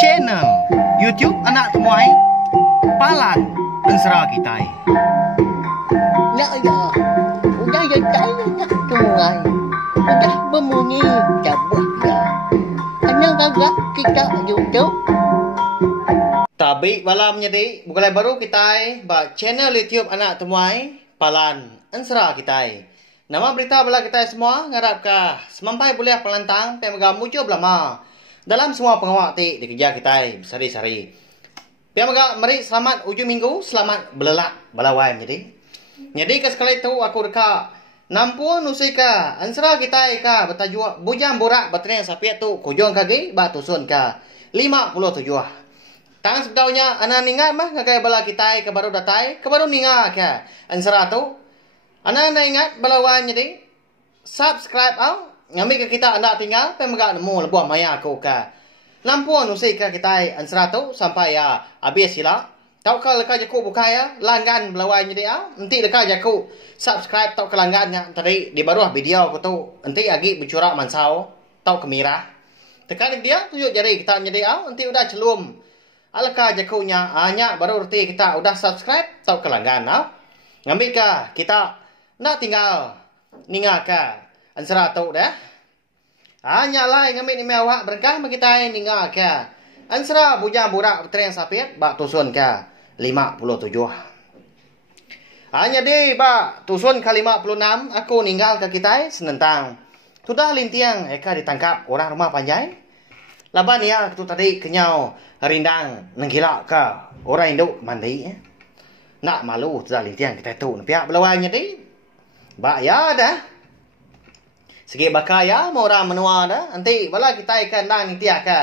channel YouTube anak temuai Palan Ensera Kitai. Nak ya, udah ya saya nak tungai, udah berbunyi cabut ya. Anak agak kita YouTube. Tabi malam jadi bukan baru kita ba channel YouTube anak temuai Palan Ensera Kitai. Nama berita bala kita semua ngarap ka semampai boleh pelantang pemaga muncul belama dalam semua pengawak ti di kerja kita sehari-hari. Pemaga mari selamat ujung minggu, selamat belelak balawai jadi. Jadi ke sekali tu aku reka nampun usika Ensera Kitai ka bertajuk bujang borak batren sapiat tu kujong kaki ba tusun ka 57. Tangan sebetulnya anak ningat mah ngagai bala kita ke baru datai ke baru ningat ke Ensera tu. Anak ingat balawan jadi subscribe au ngambil ke kita anda tinggal pemaga nemu lebuah maya aku ka. Lampuan usai ke kita Ensera tu sampai ya habis sila. Tau ka leka jaku buka ya langgan balawan jadi au. Nanti leka jaku subscribe tau ke langgannya tadi di baru video aku tu. Nanti agi bercurak mansau tau ke mirah. Tekan dia tunjuk jari kita jadi au nanti udah celum. Alaka jakunya hanya baru reti kita udah subscribe tau ke langgan au. Ngambil ke kita nak tinggal ninga ka Ensera tu dah. Hanya lah ngambil ni mewah berkah kita ninga ka Ensera bujang borak tren sapiat bak tusun ka 57. Hanya di bak tusun ka 56 aku ninggal ke kita senentang. Sudah lintiang eka ditangkap orang rumah panjai. Laban ya tu tadi kenyau rindang nenggilak ke orang induk mandi. Nak malu sudah lintiang kita tu pihak belawannya di. Bak ya dah. Segi bakal ya mau orang menua dah. Nanti bala kita ikan nang tiak ka.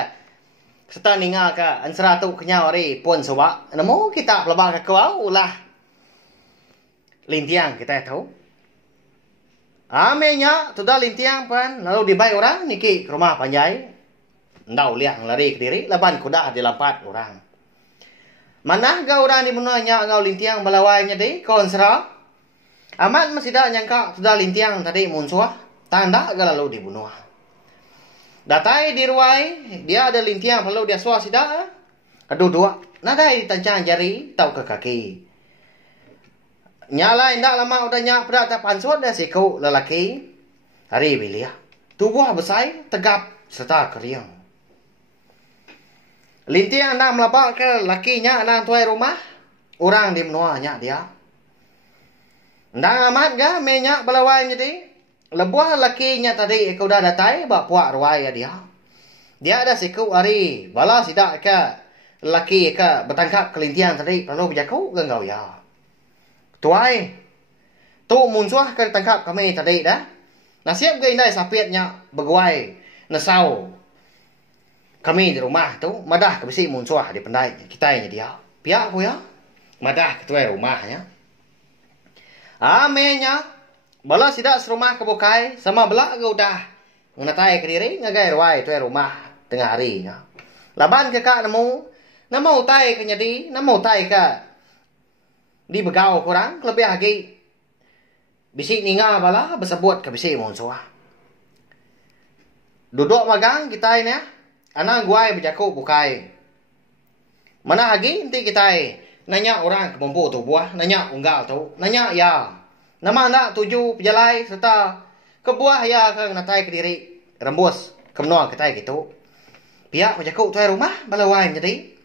Serta ninga ka Ensera tu kenyau hari pun sebab. Nemu kita pelabak ke kau ulah. Lintiang kita tahu. Amenya sudah lintiang pan lalu dibai orang niki ke rumah panjai. Ndau liang lari ke diri laban kuda dilampat orang. Mana gau orang di menanya ngau lintiang balawainya di kau Ensera. Amat masih tak nyangka sudah lintiang tadi munsuah. Tanda ke lalu dibunuh. Datai di ruai. Dia ada lintiang lalu dia suah sidak. Aduh dua. Nadai tancang jari tau ke kaki. Nyala indak lama udah nyak pedak tak pansut dah siku lelaki. Hari bilia. Tubuh besar tegap serta keriang. Lintiang nak melapak ke lakinya anak tuai rumah. Orang di menuanya dia. Ndang amat ga menyak balawai jadi. Lebuah lakinya tadi aku dah datai bak puak ruai dia. Dia ada siku hari bala sidak ke laki ke bertangkap kelintian tadi lalu berjaku gengau ya. Tuai. Tu munsuah ke ditangkap kami tadi dah. Nasiap ge indai sapiatnya beguai nesau. Kami di rumah tu madah ke besi munsuah di pendai kitanya dia. Pihak aku ya. Madah ke tuai rumahnya. Amenya bala sidak serumah kebukai sama belak ke udah ngatai ke diri ngagai ruai tu rumah tengah hari nya. Laban ke kak nemu nama utai ke nyadi nama utai ke di begau kurang lebih lagi bisi ninga bala bersebut ke bisi munsuah. Duduk magang kita ini anak guai berjaku bukai. Mana lagi nanti kita nanya orang kemampu tu buah, nanya unggal tu, nanya ya. Nama nak tuju pejalai serta kebuah ya ke natai ke diri rembus ke menua kita gitu. Pihak pejaku tuai rumah balawai jadi.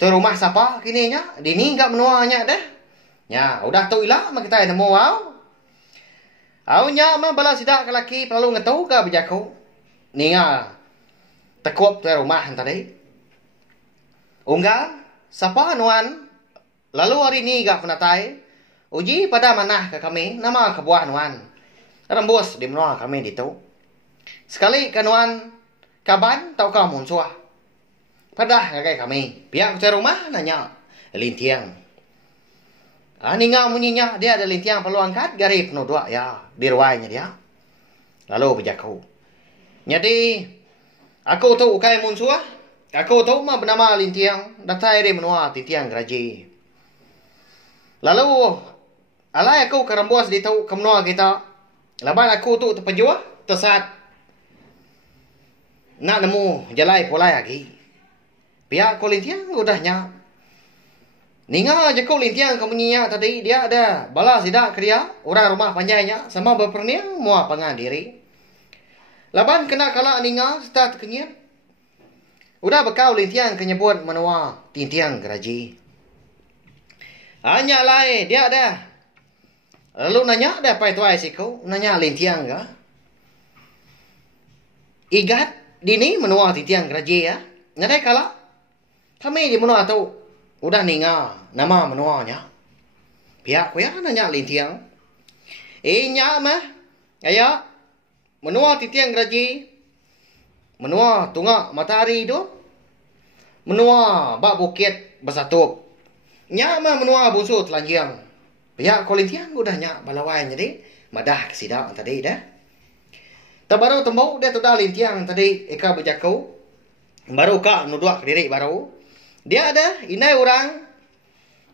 Tuai rumah siapa kini nya? Dini enggak menuanya dah. Ya, udah tu ilah mak kita nemu au. Au nya mah bala sidak ke laki perlu ngetau ke pejaku. Ninga tekup tuai rumah tadi. Unggal siapa nuan lalu hari ni gak penatai uji pada manah ke kami nama kebuah nuan rembus di menua kami itu sekali ke nuan kaban tau kau munsuah pada ngagai kami pihak ke rumah nanya lintiang ninga munyinya dia ada lintiang perlu angkat garip penuh dua ya di ruainya dia lalu berjaku jadi aku tu ukai munsuah. Aku tahu mah bernama lintiang, datai dari menua titiang geraji. Lalu, alai aku kerembus di tahu ke menua kita. Laban aku tu terpejua, tersat. nak nemu jalai polai lagi. Pihak ko lintiang udahnya. Ninga je ko lintiang kemunyinya tadi dia ada bala sidak kerja orang rumah panjainya sama berperniang mua pangan diri. Laban kena kala ninga start kenyit. Udah bekau lintiang kenyebut menua tintiang geraji. Hanya lai dia ada. Lalu nanya ada pai tuai siku nanya lintiang ga. Igat dini menua tintiang geraji ya. Ngadai kala kami di menua tu udah ninga nama menuanya. Pihak ku ya nanya lintiang. Nya mah aya menua tintiang geraji. Menua tunga matahari tu. Menua bak bukit bersatup. Nya mah menua busu telanjang. Pihak ko lintiang udah nya balawai jadi madah kesidang tadi dah. Baru tembau dia tu dah lintiang tadi eka berjakau. Baru ka nudua ke diri baru. Dia ada inai orang.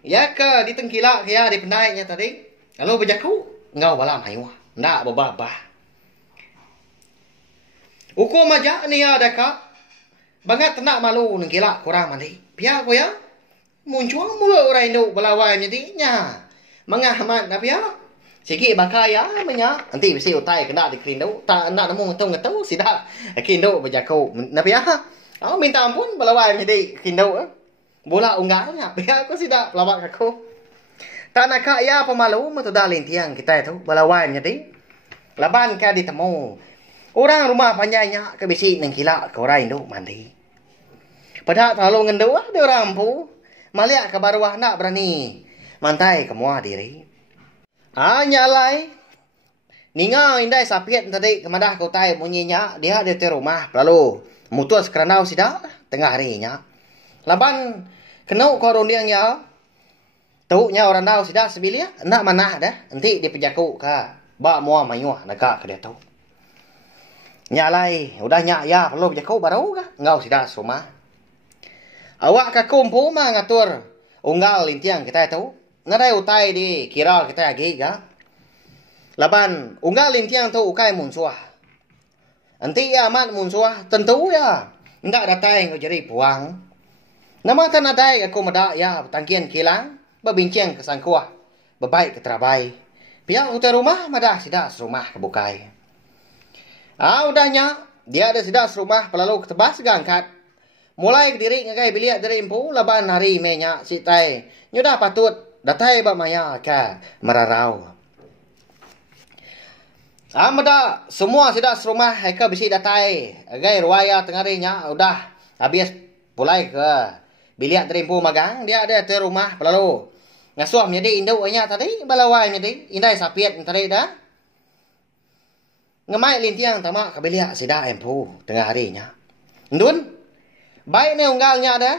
Ya ke di tengkila ya di pendaiknya tadi. Lalu berjakau ngau bala mayu. Ndak babah. Ukur majak ni ada kak. Bangat tenak malu nengkila kurang mandi. Pihak ko ya. Muncul mula orang Indo belawai jadi nya. Mengahamat dah pihak. Sikit bakal ya menya. Nanti mesti utai kena di kerindu. Tak nak nemu ngetau sidak. Kerindu berjakau. Nah pihak. Aku minta ampun belawai jadi kerindu. Bola unggalnya. Pihak ko sidak pelawak aku. Tak nak kak ya pemalu. Matudah lintiang kita itu. Belawai jadi. Laban ka ditemu. Orang rumah panjangnya ke bisi nengkila ke orang Indo mandi. Padahal terlalu ngendu dia orang pu. Maliak ke baruah nak berani mantai ke mua diri. Hanya lai. Ninga indai sapiet tadi kemadah kau tai bunyinya dia ada di rumah lalu mutus keranau sidak tengah harinya. Laban kenau koroniang ya. Tahu nya orang dau sidak sebilia nak mana dah. Nanti dia pejaku ka ba mua mayuah nak ke dia tahu. Nyalai, udah nyak ya, perlu berjakau baru kah? Ngau sidak rumah. Awak ka kumpu mah ngatur unggal lintiang kita tahu. Nadai utai di kira kita lagi ga. Laban unggal lintiang tu ukai munsuah. Nanti ya amat munsuah tentu ya. Enggak datai ngau jadi puang. Nama tan nadai aku medak ya tangkian kilang berbincang ke sangkuah. Berbaik ke terabai. Pihak hotel rumah madah sidak serumah kebukai. Udahnya dia ada sidak serumah pelalu ketebas gangkat. Mulai ke diri ngagai bilik dari impu laban hari menya sitai. Nyudah patut datai bak maya ka merarau. Amada semua sidak serumah eka bisi datai. Agai ruaya tengarinya udah habis mulai ke bilik dari impu magang dia ada di rumah pelalu. Ngasuh menjadi induk nya tadi balawai menjadi indai sapiet tadi dah. Ngemai lintiang tamak kebelia sidak empu tengah harinya. Ndun, baik ni unggalnya ada.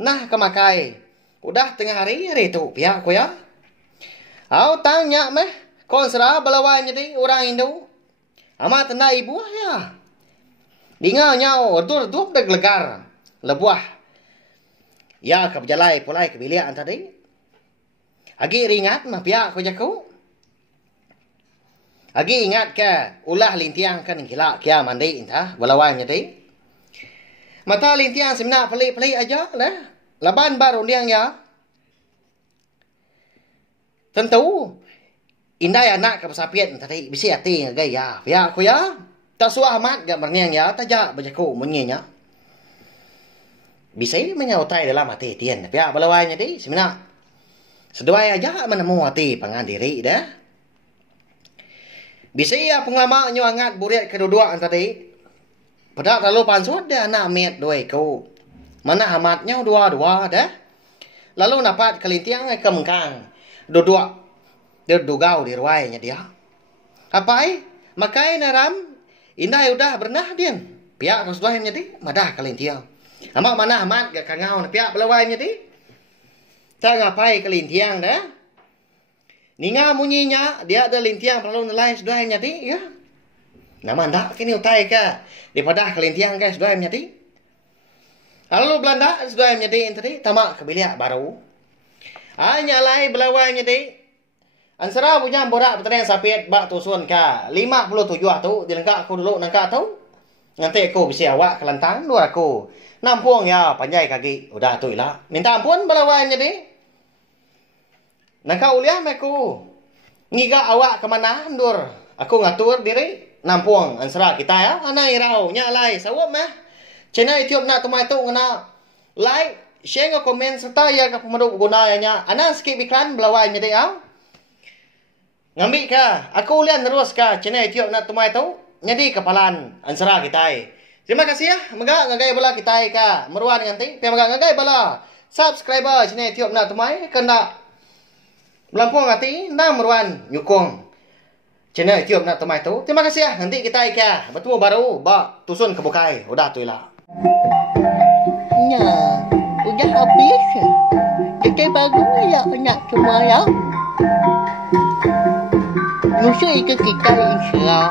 Nah kemakai. Udah tengah hari tu pihak ko ya. Au tanya meh. Konsera balawai jadi orang Indo. Amat tenda ibu ya. Dinga nyau redur-redur dah gelegar. Lebuah. Ya kebejalai pulai kebelia tadi. Agi ringat mah pihak ko jaku. Agi ingat ke ulah lintiang kan gila kia mandi entah balawai jadi. Mata lintiang sebenar pelik-pelik aja lah. Laban baru diang ya. Tentu indai anak ke pesapiat tadi bisi hati ngagai ya. Ya aku ya. Tak suah amat gak berniang ya tajak berjaku munyinya. Bisa menyautai dalam hati tian. Ya balawai jadi sebenar. Seduai aja menemu hati pangan diri dah. Bisa ya penglama nyuangat buriat kedua tadi. Padahal terlalu pansut dia anak met dua ekor. Mana hamatnya dua-dua dah. Lalu dapat kelintiang ke mengkang. Dua-dua. Dia dugau di ruainya dia. Apai? Makai naram. Indai udah bernah dia. Pihak kesudahannya di. Madah kelintiang. Amak mana hamat gak kangau. Pihak belawainya di. Tak ngapai kelintiang dah. Ninga munyinya, dia ada lintiang perlu nilai sudah nyati, ya. Nama ndak kini utai ka. Daripada kelintiang guys sudah nyati. Lalu Belanda sudah nyati tadi tamak kebiliak baru. Hanya lai belawai nyati. Ansara punya borak pertanian sapiet bak tusun ka 57 tu dilengkap aku dulu nangka tu. Nanti aku bisa awak kelantang luar aku. Nampung ya panjai kaki. Udah tu lah. Minta ampun balawan jadi. Nakau uliah meku. Ngiga awak kemana ndur. Aku ngatur diri. Nampung ansra kita ya. Anai rau nyalai sawap mah. Channel YouTube nak tumai tu ngena like, share nge komen serta ya ke pemaduk gunanya. Ana skip iklan belawan jadi ya. Ngambil ka. Aku ulian terus ka channel YouTube nak tumai tu. Jadi kepalan ansara kita. Terima kasih ya. Maga ngagai bala kita ka. Meruan nganti. Pe maga ngagai bala subscriber channel YouTube nak tumai kena melampung hati na meruan nyukung channel YouTube nak tumai tu. Terima kasih ya. Nanti kita ka bertemu baru ba tusun kebukai. Udah tu lah. Nah, udah habis. Kita baru ya nak semua ya. Musuh itu kita insya Allah.